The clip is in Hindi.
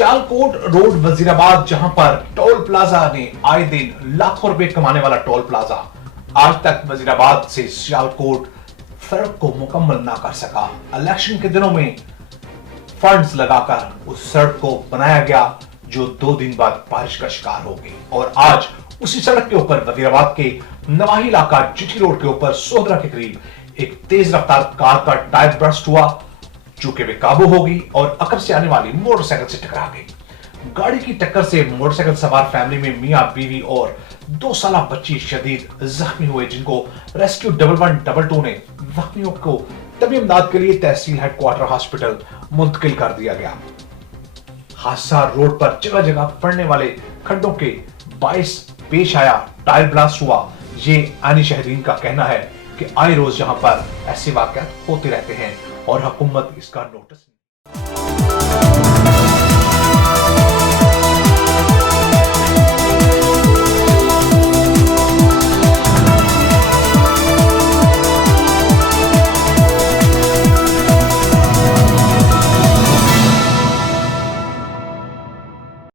सियालकोट रोड वजीराबाद, जहां पर टोल प्लाजा ने आए दिन लाखों रुपए कमाने वाला टोल प्लाजा आज तक वजीराबाद से सियालकोट सड़क को मुकम्मल ना कर सका। इलेक्शन के दिनों में फंड्स लगाकर उस सड़क को बनाया गया, जो 2 दिन बाद बारिश का शिकार हो गई और आज उसी सड़क के ऊपर वजीराबाद के नवाही इलाका जीटी रोड के ऊपर सोहरा के करीब एक तेज रफ्तार कार का टायर बर्स्ट हुआ, जो कि बेकाबू हो गई और अकब से आने वाली मोटरसाइकिल से टकरा गई। गाड़ी की टक्कर से मोटरसाइकिल सवार फैमिली में मियां बीवी और 2 साल बच्ची शदीद जख्मी हुए, जिनको रेस्क्यू 1112 ने जख्मियों को तबी इमदाद के लिए तहसील हेडक्वार्टर हॉस्पिटल मुंतकिल कर दिया गया। हादसा रोड पर जगह जगह पड़ने वाले खड्डों के बाइस पेश आया, टायर ब्लास्ट हुआ। ये आनी शहरीन का कहना है कि आए रोज यहां पर ऐसे वाकयात होते रहते हैं और हुकूमत इसका नोटिस